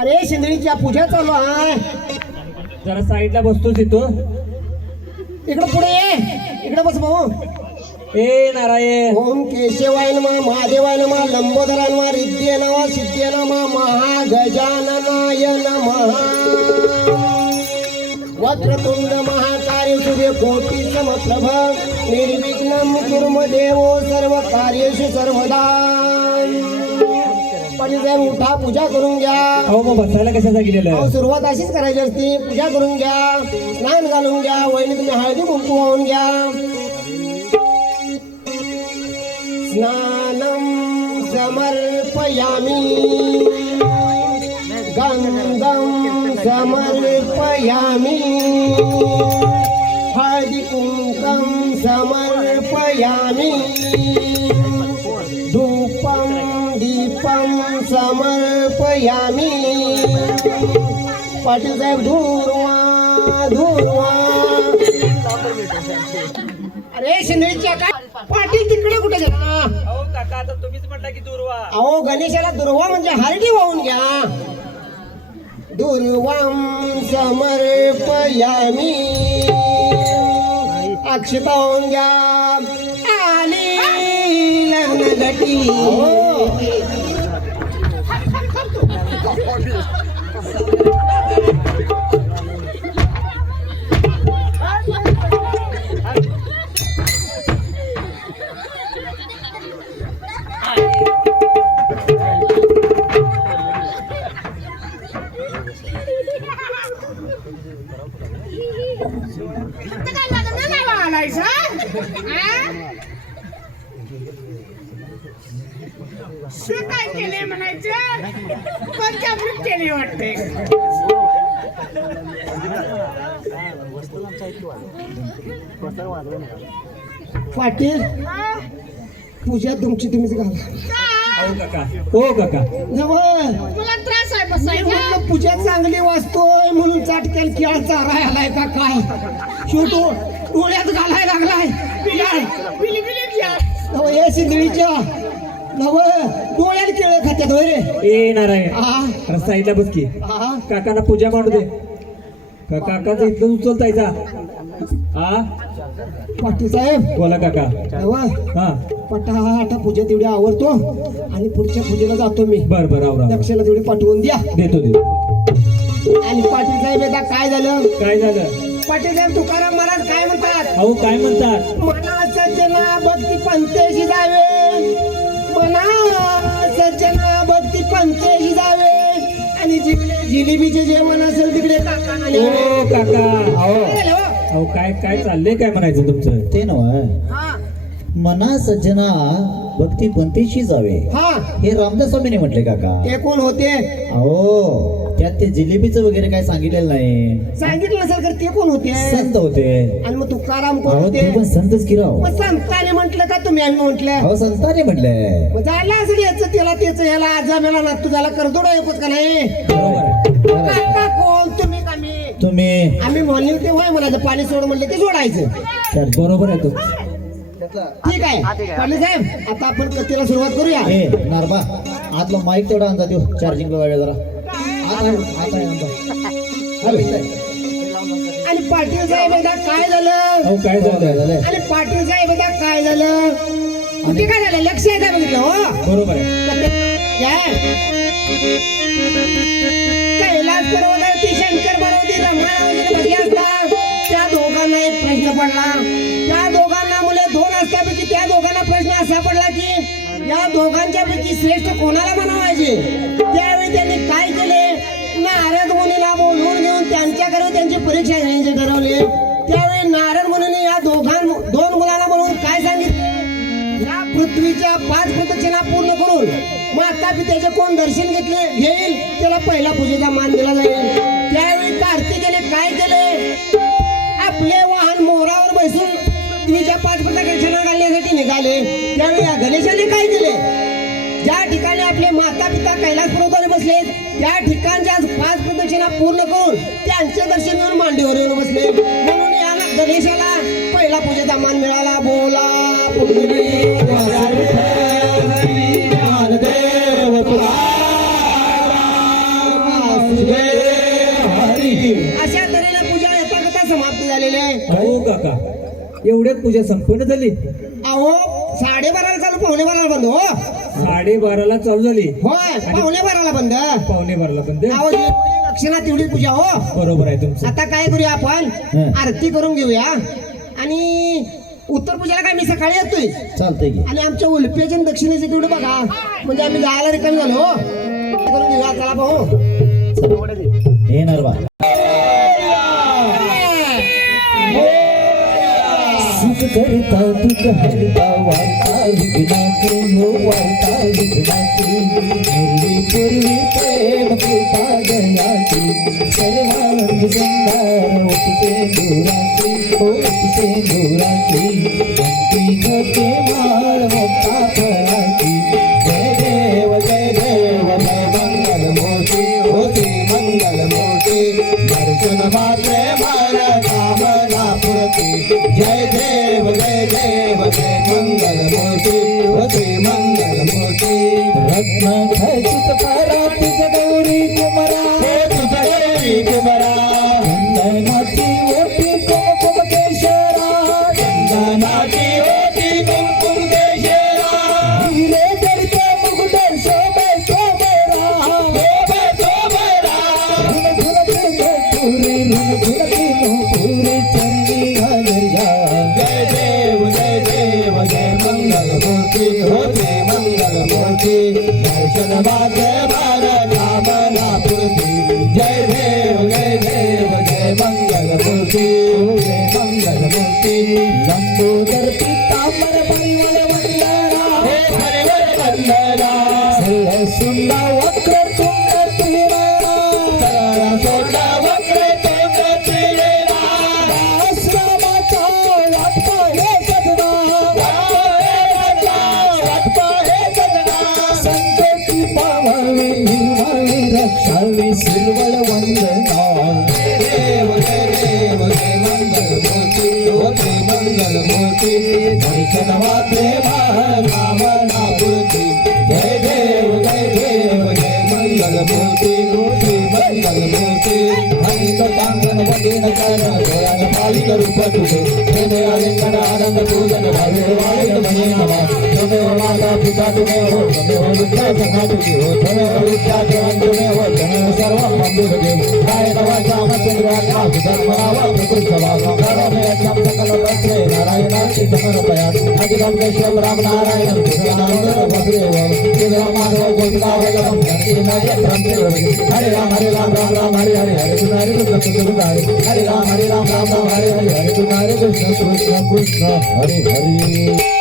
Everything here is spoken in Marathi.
अरे शिंदळीची पूजा चालू आहे. जरा साईडला बसतोस इथं. इकडं पुढे ये. इकडे बस भाऊ. ए नारायण. ओम केशवाय नमः, महादेवाय नमः, लंबोदराय नमः, रिद्धिये नमः, सिद्धिये नमः, महागजाननाय नमः. वक्रतुंड महाकाय सूर्यकोटि समप्रभ, निर्विघ्नं कुरु मे देवो सर्वकार्येषु सर्वदा. पाटील साहेब उठा, पूजा करून घ्या. अहो मग बसायला कशाचा गेलेलं? सुरुवात अशीच करायची असती. पूजा करून घ्या, स्नान घालून घ्या, वहिनी तुम्ही हळदी कुंकू वाहून घ्या. स्नानं समर्पयामि, गंगं समर्पयामि, हळदी कुंकं समर्पयामि, धूपं दीपं समर्पयामि. पाटील साहेब धूरवा धूरवा. अरे शिंदेच्या काय पाटील तिकडे कुठे गेला? अहो काका आता तुम्हीच म्हटला की दुर्वा. अहो गणेशाला दुर्वा म्हणजे हळदी वाहून घ्या. दुर्वां समर्पयामि, अक्षता वाहून घ्या. आली लग्न घटी. काय केले म्हणायचं? कोणत्या केले वाटते? पाटील पूजा तुमची तुम्हीच घाला. अहो काका. हो काका. मला त्रास आहे बसायचा. पूजा चांगली वाचतोय म्हणून चाटक्याल किळा चाराय आलाय का काय? शेवटो डोळ्यात घालाय लागलाय. बिली बिली घ्या. हे सिंधळीच्या नव डोळ्यात केळ खात्यात होय रे. ए नारायण. हा जरा साईडला बस की. हा काकांना पूजा मांडू दे. काकाचा इथं उचलतायचा. हा पाटील साहेब बोला काका. नव हा पटाटा पूजा तेवढी आवरतो आणि पुढच्या पूजेला जातो मी. बर बर आवरा. दक्षिणा तेवढी पाठवून द्या. देतो देतो. आणि पाटील साहेब एकदा काय झालं? काय झालं? पाटील साहेब तुकाराम महाराज काय म्हणतात? अहो काय म्हणतात? मना सज्जना भक्ती पंथेशी जावे, मना सज्जना भक्ती पंथेशी जावे, आणि जिलेबीचे जे मन असेल तिकडे काका ओ काका. अहो काय झालं? अहो काय काय चाललंय काय म्हणायचं तुमचं? ते नव्ह, हा मना सज्जना भक्ती पंथीशी जावे, हा हे रामदास स्वामीने म्हटले काका. ते कोण होते? अहो त्यात ते जिलेबीचं वगैरे काय सांगितलेलं नाही. सांगितलं नसेल तर ते कोण होते? संत होते. आणि मग तुकाराम कोण अहो होते? ते पण संतच की राव. मग संताने म्हटलं का तुम्ही आम्ही म्हटलं? अहो संतांनी म्हटलंय. मग जायला असेल याचं त्याला त्याच याला आजामेला ना तुझ्याला करदोड ऐकत का नाही? बरोबर आहे. काका कोण तुम्ही का मी? तुम्ही आम्ही म्हणले ते होय म्हणायचं पाणी सोड म्हणले ते सोडायचं. बरोबर आहे तो. ठीक आहे पाटील साहेब आता आपण कथेला सुरुवात करूया. ए नारबा आतला माईक तेवढा आणजा देऊ चार्जिंगला जाऊया जरा. आता आणि पाटील साहेब एकदा काय झालं? अहो काय झालं? आणि पाटील साहेब एकदा काय झालं? कुठे काय झालं? लक्ष आहे का बघितलं? हो बरोबर आहे. कैलास पर्वतावरती शंकर पर्वती रमणा वगैरे बसले असता त्या दोघांना एक प्रश्न पडला. त्या दोघांना मुले दोन असल्यापैकी त्या दोघांना प्रश्न असा पडला की या दोघांच्या पैकी श्रेष्ठ कोणाला म्हणावायचे? त्यावेळी त्यांनी काय केले? नारद मुनीला बोलवून घेऊन त्यांच्याकडे त्यांची परीक्षा घ्यायची ठरवले. त्यावेळी नारद मुनीने या दोन मुलांना बोलवून काय सांगितले? या पृथ्वीच्या 5 प्रदक्षिणा पूर्ण करून माता पित्याचे कोण दर्शन घेईल त्याला पहिला पूजेचा मान दिला जाईल. त्यावेळी कार्तिकेने काय केले? आपले वाहन मोरावर बसून पृथ्वीच्या 5 प्रदक्षिणा घालण्यासाठी निघाले. त्यावेळी या गणेशाने काय केले? ज्या ठिकाणी आपले माता पिता कैलास पर्वतावर बसले त्या ठिकाणच्या 5 प्रदक्षिणा पूर्ण करून त्यांचे दर्शन घेऊन मांडीवर येऊन बसले. म्हणून या गणेशाला पहिला पूजेचा मान मिळाला. बोला अशा तऱ्हेने पूजा यथाकथा समाप्त झालेली आहे. हो काका एवढ्यात पूजा संपन्न झाली. अहो 12:30 चालू 12:45 बंद हो. 12:30 चालू झाली. होय 12:45 बंद. 12:45 पण अहो जेवढी दक्षिणा तेवढी पूजा हो. बरोबर आहे तुमचं. आता काय करूया आपण हं. आरती करून घेऊया आणि उत्तर पूजेला काय मी सकाळी येतोय चालतंय की आणि आमच्या उल्पेच्या आणि दक्षिणेचे तेवढं बघा म्हणजे आम्ही जायला रिकामी झालो हो. करून घेऊया चला भाऊ. येणार बा सुख करता दुख हरता वार्ता विघ्नाची हो वार्ता विघ्नाची पूर्वी पूर्वी प्रेम कृपा दयाची सर्वांग सुंदर उपसे दुराची उपसे दुराची गंती घटे माळ मोठा फळाची जय देव जय देव जय मंगल मोठी होती मंगल मोठी दर्शन मात्रे मला कामना पुरती जय देव जय देव जय मंगल मूर्ती होती मंगल मूर्ती रत्न खचित परा तुझ गौरी कुमरा तुझ गौरी कुमरा चंदनाची ओटी कुमकुम केशरा चंदनाची ओटी कुमकुम केशरा हिरे जडते मुकुट शोभे शोभेरा शोभे शोभेरा ऋण धुलकी मुपुरी चरणी हरिया जय देव जय मंगल मूर्ती होते मंगल मूर्ती दर्शन मात्रे मार कामना पूर्ती जय देव जय मंगल मूर्ती जय मंगल मूर्ती लंबोदर पीतांबर परिवल वंदना हे परिवल वंदना सरळ सुंदा वक्र तुंग त्रिनेरा सरळ सोंडा वक्र तुंग त्रिनेरा आश्रमाचा वाटपा हे सदना वाटपा हे सदना संकटी पावावे निर्मावे रक्षावे सिरवळ वंदना देव जय मंगल मूर्ती होते मंगल मूर्ती दर्शन मात्रे कामना पूर्ती जय देव जय मंगल मूर्ती होते मंगल मूर्ती हरित कांगन वदीन करण डोळ्यान पालिक रूप तुझे हृदय आलिंगन आनंद पूजन भावे वाळे मनी नवा तमेव माता पिता तुमे हो तमेव विद्या सखा तुझी हो तमेव विद्या देवन तुमे हो तमेव सर्व मंदिर देव काय नवाचा मचंद्र आत्मा धर्मरावा प्रकृतवा संकारामे अक्षम सकल वस्त्रे नारायणाची समर्पयात अधिगम केशव राम नारायण कृष्णानंद वसुदेव श्रीराम माधव गोविंदा वैगम धरती नये प्रंते हरे राम राम राम हरे हरे हरे कृष्ण हरे राम राम राम हरे हरे हरे कृष्ण हरे कृष्ण कृष्ण कृष्ण हरे हरे